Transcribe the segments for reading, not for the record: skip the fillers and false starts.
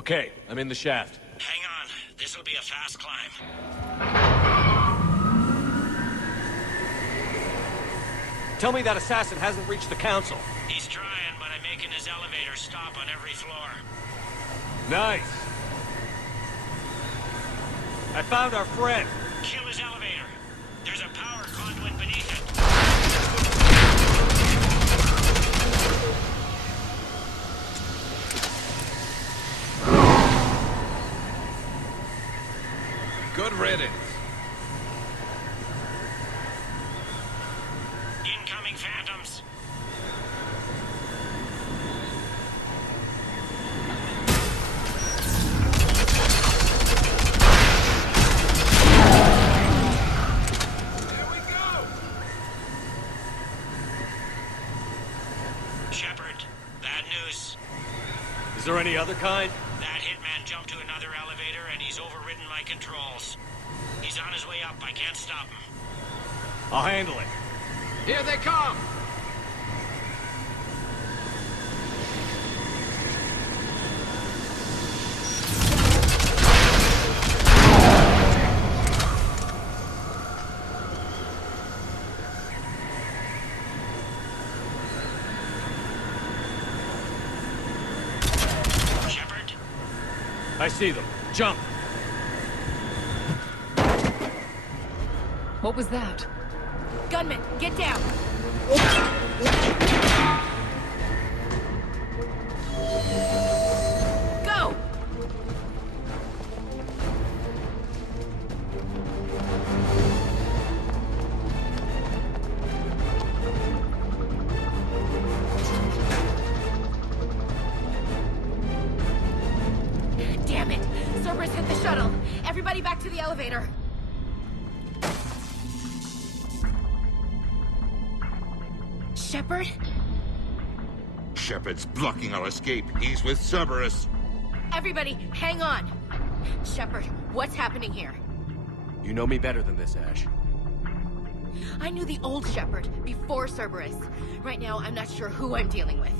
Okay, I'm in the shaft. Hang on. This'll be a fast climb. Tell me that assassin hasn't reached the council. He's trying, but I'm making his elevator stop on every floor. Nice. I found our friend. Kill his elevator. There's a power conduit beneath it. Good riddance. Incoming phantoms. There we go! Shepard, bad news. Is there any other kind? That hitman jumped to another elevator and he's overridden my controls. He's on his way up. I can't stop him. I'll handle it. Here they come! Shepard, I see them. Jump! What was that? Gunman, get down! Go! Damn it! Cerberus hit the shuttle! Everybody back to the elevator! Shepard? Shepard's blocking our escape. He's with Cerberus. Everybody, hang on! Shepard, what's happening here? You know me better than this, Ash. I knew the old Shepard before Cerberus. Right now, I'm not sure who I'm dealing with.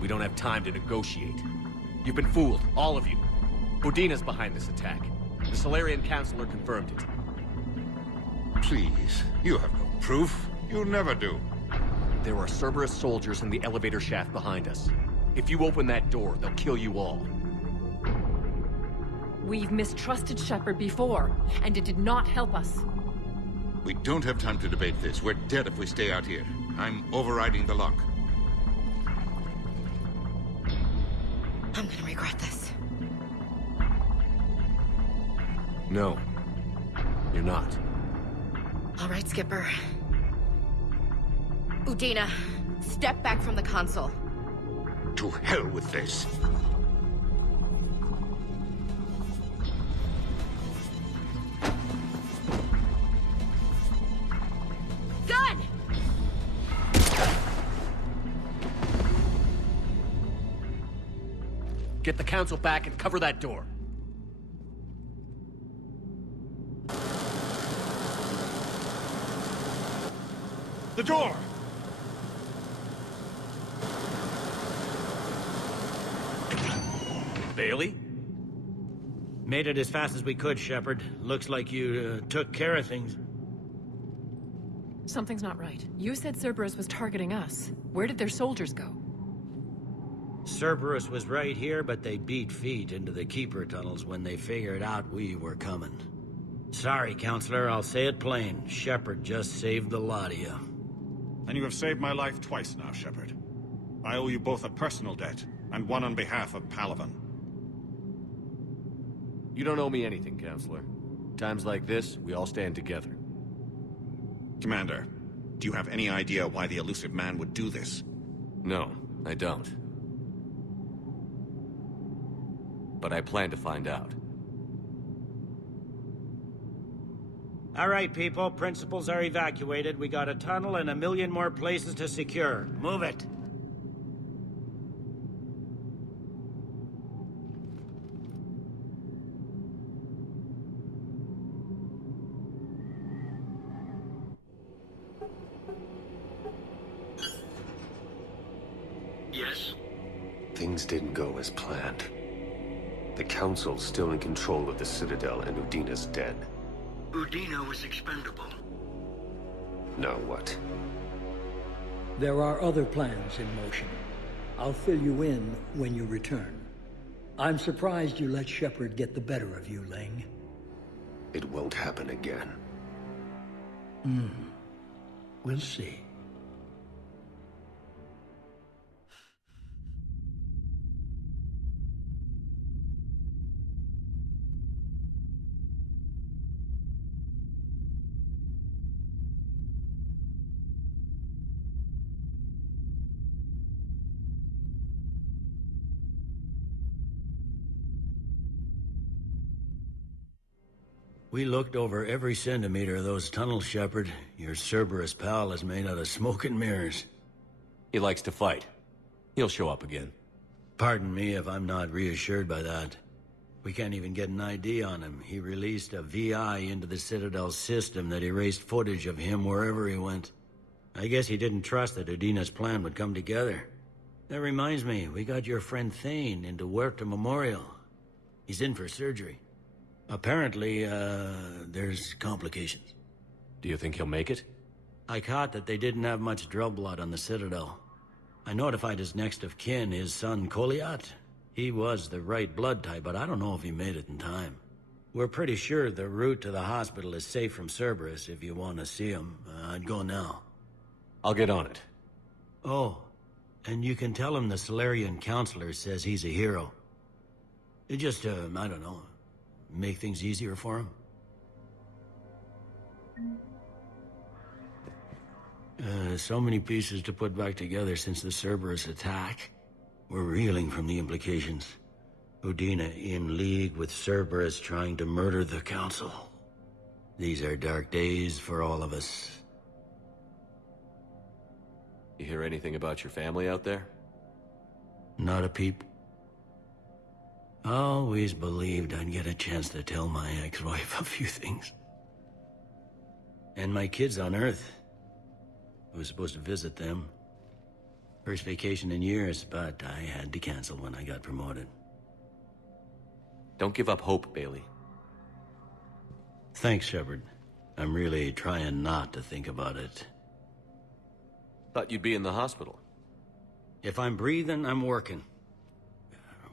We don't have time to negotiate. You've been fooled, all of you. Udina's behind this attack. The Solarian Councilor confirmed it. Please, you have no proof. You never do. There are Cerberus soldiers in the elevator shaft behind us. If you open that door, they'll kill you all. We've mistrusted Shepard before, and it did not help us. We don't have time to debate this. We're dead if we stay out here. I'm overriding the lock. I'm gonna regret this. No. You're not. All right, Skipper. Udina, step back from the console. To hell with this. Gun! Get the council back and cover that door. The door! Bailey? made it as fast as we could, Shepard. Looks like you took care of things. Something's not right. You said Cerberus was targeting us. Where did their soldiers go? Cerberus was right here, but they beat feet into the Keeper tunnels when they figured out we were coming. Sorry, Counselor, I'll say it plain. Shepard just saved the lot of you. And you have saved my life twice now, Shepard. I owe you both a personal debt, and one on behalf of Palaven. You don't owe me anything, Counselor. Times like this, we all stand together. Commander, do you have any idea why the elusive man would do this? No, I don't. But I plan to find out. All right, people. Principals are evacuated. We got a tunnel and 1 million more places to secure. Move it. Yes? Things didn't go as planned. The Council's still in control of the Citadel and Udina's dead. Udina was expendable. Now what? There are other plans in motion. I'll fill you in when you return. I'm surprised you let Shepard get the better of you, Ling. It won't happen again. We'll see. We looked over every centimeter of those tunnels, Shepard. Your Cerberus pal is made out of smoke and mirrors. He likes to fight. He'll show up again. Pardon me if I'm not reassured by that. We can't even get an ID on him. He released a VI into the Citadel system that erased footage of him wherever he went. I guess he didn't trust that Udina's plan would come together. That reminds me, we got your friend Thane into Huerta Memorial. He's in for surgery. Apparently, there's complications. Do you think he'll make it? I caught that they didn't have much drill blood on the Citadel. I notified his next of kin, his son Koliat. He was the right blood type, but I don't know if he made it in time. We're pretty sure the route to the hospital is safe from Cerberus if you want to see him. I'd go now. I'll get on it. Oh, and you can tell him the Solarian Counselor says he's a hero. It just, I don't know, make things easier for him? So many pieces to put back together since the Cerberus attack. We're reeling from the implications. Udina in league with Cerberus trying to murder the Council. These are dark days for all of us. You hear anything about your family out there? Not a peep. Always believed I'd get a chance to tell my ex-wife a few things. And my kids on Earth. I was supposed to visit them. First vacation in years, but I had to cancel when I got promoted. Don't give up hope, Bailey. Thanks, Shepard. I'm really trying not to think about it. Thought you'd be in the hospital. If I'm breathing, I'm working.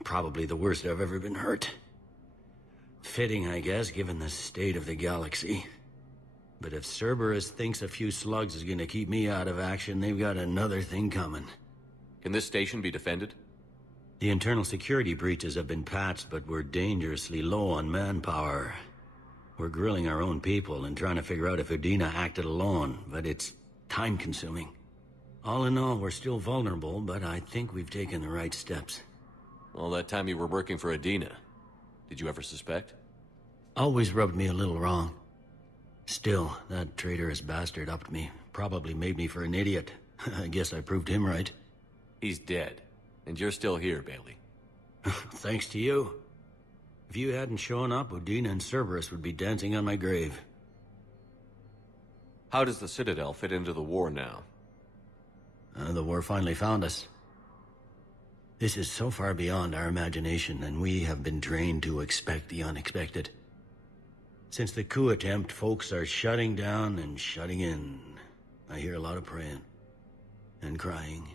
Probably the worst I've ever been hurt. Fitting, I guess, given the state of the galaxy. But if Cerberus thinks a few slugs is gonna keep me out of action, they've got another thing coming. Can this station be defended? The internal security breaches have been patched, but we're dangerously low on manpower. We're grilling our own people and trying to figure out if Udina acted alone, but it's time-consuming. All in all, we're still vulnerable, but I think we've taken the right steps. All that time you were working for Udina, did you ever suspect? Always rubbed me a little wrong. Still, that traitorous bastard upped me. Probably made me for an idiot. I guess I proved him right. He's dead, and you're still here, Bailey. Thanks to you. If you hadn't shown up, Udina and Cerberus would be dancing on my grave. How does the Citadel fit into the war now? The war finally found us. This is so far beyond our imagination, and we have been trained to expect the unexpected. Since the coup attempt, folks are shutting down and shutting in. I hear a lot of praying. And crying.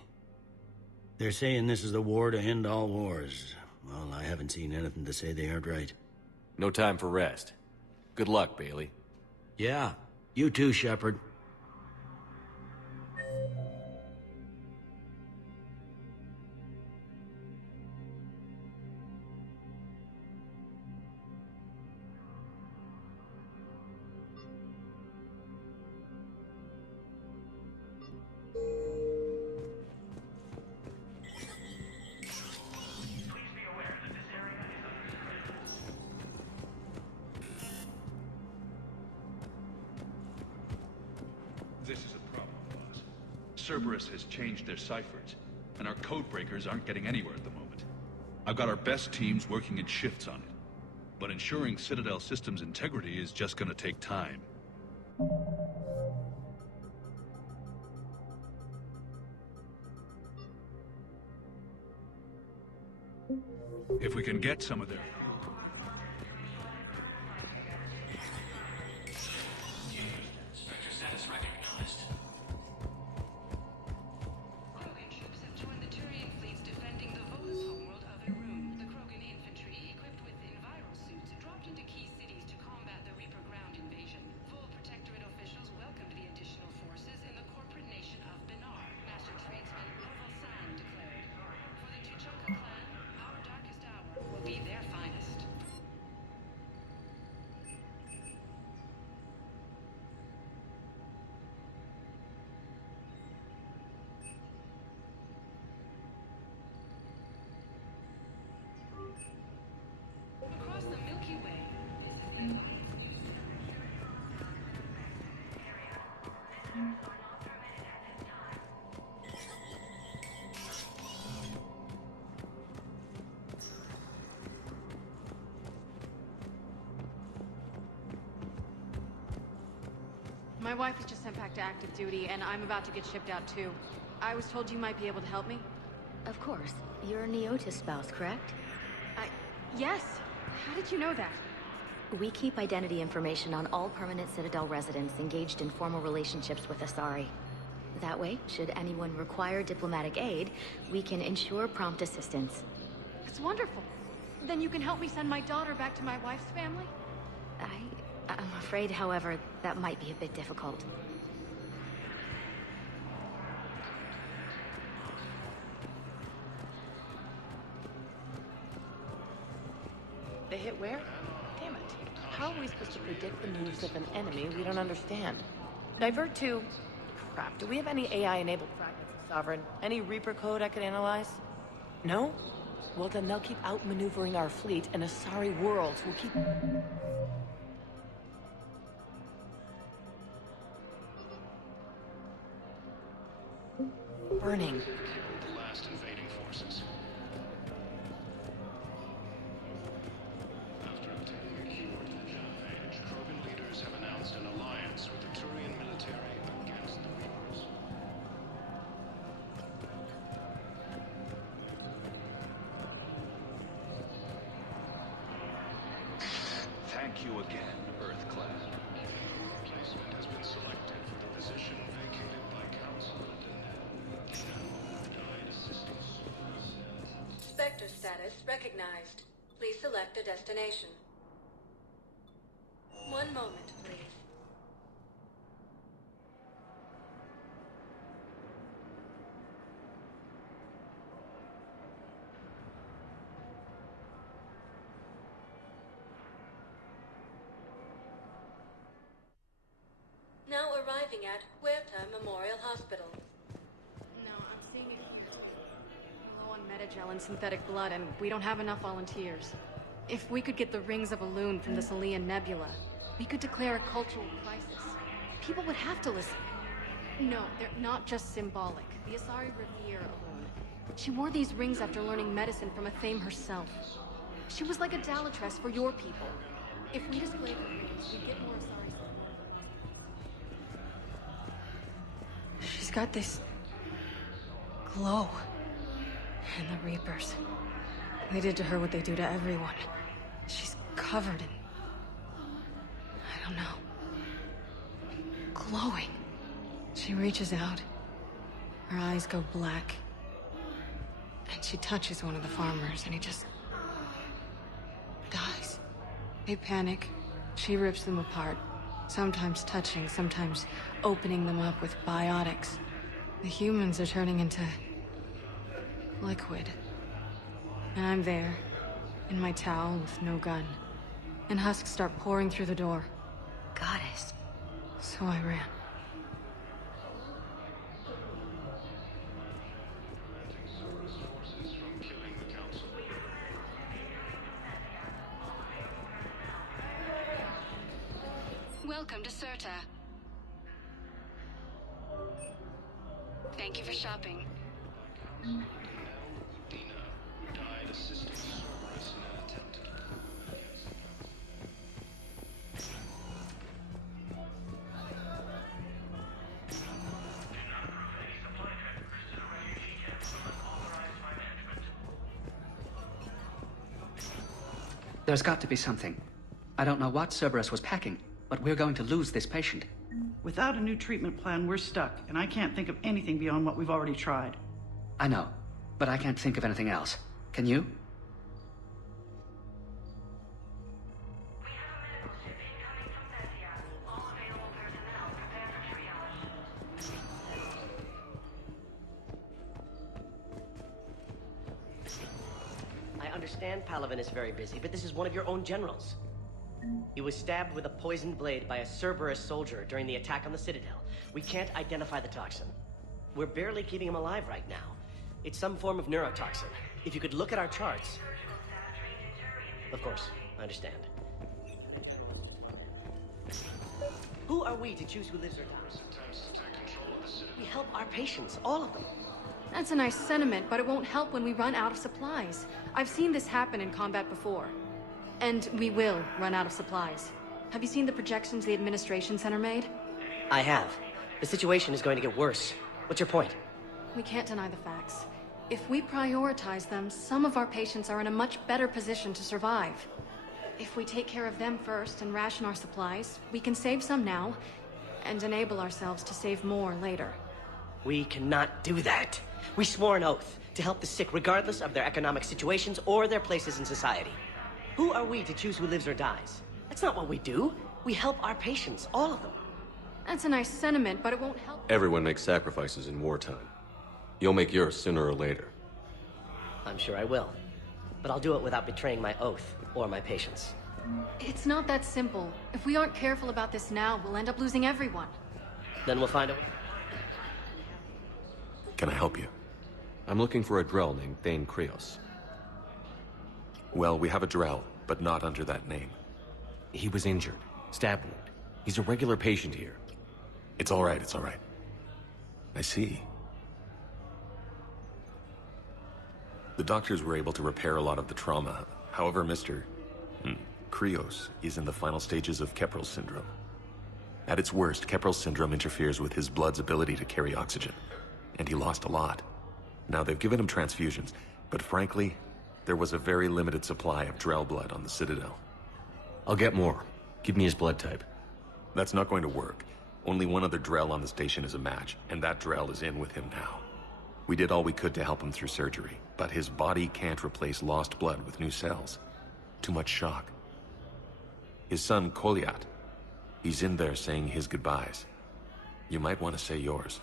They're saying this is the war to end all wars. Well, I haven't seen anything to say they aren't right. No time for rest. Good luck, Bailey. Yeah, you too, Shepard. This is a problem, boss. Cerberus has changed their ciphers, and our code breakers aren't getting anywhere at the moment. I've got our best teams working in shifts on it, but ensuring Citadel systems integrity is just gonna take time. If we can get some of their... Krogan troops have joined the Turian fleets defending the Volus homeworld of Irun. The Krogan infantry, equipped with enviro suits, dropped into key cities to combat the Reaper ground invasion. Full Protectorate officials welcomed the additional forces in the corporate nation of Benar. Master tradesman Novalsan declared, "For the Tuchanka clan, our darkest hour will be their finest." Across the Milky Way. My wife was just sent back to active duty, and I'm about to get shipped out too. I was told you might be able to help me. Of course. You're Neota's spouse, correct? Yes. How did you know that? We keep identity information on all permanent Citadel residents engaged in formal relationships with Asari. That way, should anyone require diplomatic aid, we can ensure prompt assistance. It's wonderful. Then you can help me send my daughter back to my wife's family? I'm afraid, however, that might be a bit difficult. They hit where? Damn it. How are we supposed to predict the moves of an enemy we don't understand? Divert to... Crap, do we have any AI-enabled fragments of Sovereign? Any Reaper code I could analyze? No? Well, then they'll keep outmaneuvering our fleet, and Asari worlds will keep... burning. The last invading forces. After obtaining a cure to the Genophage, Krogan leaders have announced an alliance with the Turian military against the Reapers. Thank you again, Earth-clad. Replacement has been selected for the position vacated by Council. Spectre status recognized. Please select a destination. One moment, please. Now arriving at Huerta Memorial Hospital. No, I'm seeing it. Low on metagel and synthetic blood, and we don't have enough volunteers. If we could get the rings of Elune from the Salian Nebula, we could declare a cultural crisis. People would have to listen. No, they're not just symbolic. The Asari revere Elune. She wore these rings after learning medicine from Athame herself. She was like a Dalatress for your people. If we displayed the rings, we'd get more Asari. She's got this... glow. And the Reapers. They did to her what they do to everyone. She's covered in... I don't know. Glowing. She reaches out. Her eyes go black. And she touches one of the farmers, and he just... dies. They panic. She rips them apart. Sometimes touching, sometimes opening them up with biotics. The humans are turning into... liquid. And I'm there, in my towel with no gun. And husks start pouring through the door. Goddess. So I ran. Welcome to Serta. Thank you for shopping. Died assisting Cerberus in an attempt to... There's got to be something. I don't know what Cerberus was packing, but we're going to lose this patient. Without a new treatment plan, we're stuck, and I can't think of anything beyond what we've already tried. I know, but I can't think of anything else. Can you? I understand Palaven is very busy, but this is one of your own generals. He was stabbed with a poisoned blade by a Cerberus soldier during the attack on the Citadel. We can't identify the toxin. We're barely keeping him alive right now. It's some form of neurotoxin. If you could look at our charts... Of course, I understand. Who are we to choose who lives or dies? We help our patients, all of them. That's a nice sentiment, but it won't help when we run out of supplies. I've seen this happen in combat before. And we will run out of supplies. Have you seen the projections the Administration Center made? I have. The situation is going to get worse. What's your point? We can't deny the facts. If we prioritize them, some of our patients are in a much better position to survive. If we take care of them first and ration our supplies, we can save some now, and enable ourselves to save more later. We cannot do that. We swore an oath to help the sick regardless of their economic situations or their places in society. Who are we to choose who lives or dies? That's not what we do. We help our patients, all of them. That's a nice sentiment, but it won't help. Everyone makes sacrifices in wartime. You'll make yours sooner or later. I'm sure I will. But I'll do it without betraying my oath or my patients. It's not that simple. If we aren't careful about this now, we'll end up losing everyone. Then we'll find a way. Can I help you? I'm looking for a Drell named Thane Krios. Well, we have a Drell, but not under that name. He was injured. Stab wound. He's a regular patient here. It's all right, it's all right. I see. The doctors were able to repair a lot of the trauma. However, Mr. Krios is in the final stages of Keprel's syndrome. At its worst, Keprel's syndrome interferes with his blood's ability to carry oxygen, and he lost a lot. Now, they've given him transfusions, but frankly, there was a very limited supply of Drell blood on the Citadel. I'll get more. Give me his blood type. That's not going to work. Only one other Drell on the station is a match, and that Drell is in with him now. We did all we could to help him through surgery, but his body can't replace lost blood with new cells. Too much shock. His son, Koliat, he's in there saying his goodbyes. You might want to say yours.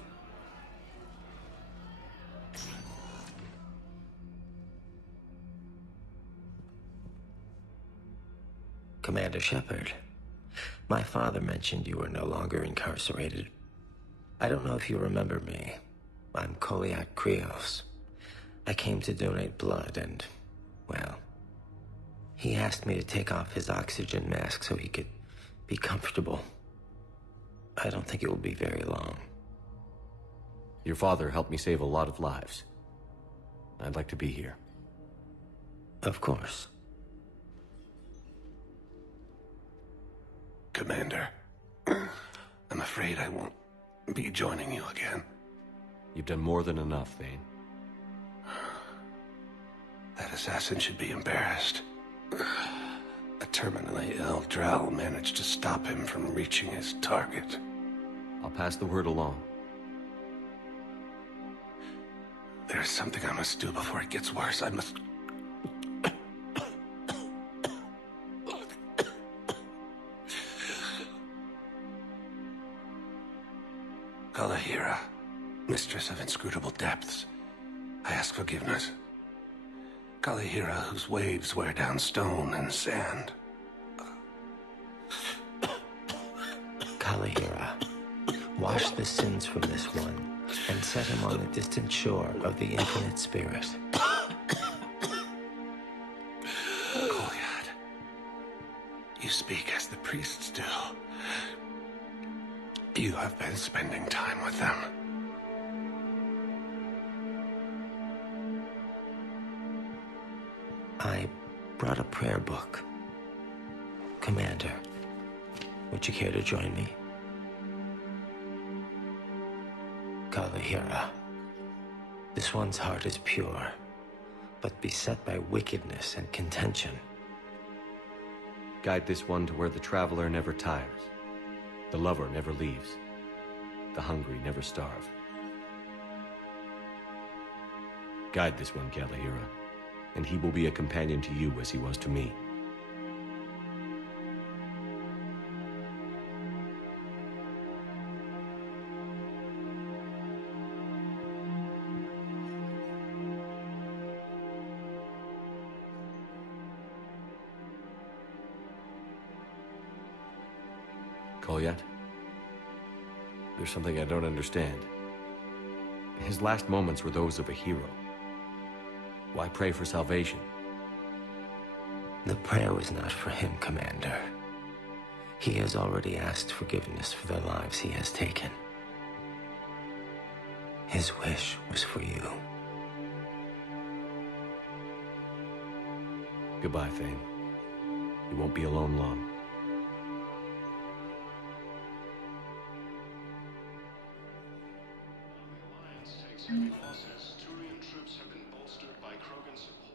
Commander Shepard, my father mentioned you were no longer incarcerated. I don't know if you remember me. I'm Koliat Krios. I came to donate blood and, well, he asked me to take off his oxygen mask so he could be comfortable. I don't think it will be very long. Your father helped me save a lot of lives. I'd like to be here. Of course. Commander, I'm afraid I won't be joining you again. You've done more than enough, Thane. That assassin should be embarrassed. A terminally ill Drell managed to stop him from reaching his target. I'll pass the word along. There's something I must do before it gets worse. I must... Kalahira, mistress of inscrutable depths, I ask forgiveness. Kalahira, whose waves wear down stone and sand. Kalahira, wash the sins from this one, and set him on the distant shore of the infinite spirit. Koliat, you speak as the priests do. You have been spending time with them. I brought a prayer book. Commander, would you care to join me? Kalahira, this one's heart is pure, but beset by wickedness and contention. Guide this one to where the traveler never tires, the lover never leaves, the hungry never starve. Guide this one, Kalahira, and he will be a companion to you as he was to me. Kolyat? There's something I don't understand. His last moments were those of a hero. Why pray for salvation? The prayer was not for him, Commander. He has already asked forgiveness for the lives he has taken. His wish was for you. Goodbye, Thane. You won't be alone long. Heavy losses, Turian troops have been bolstered by Krogan support.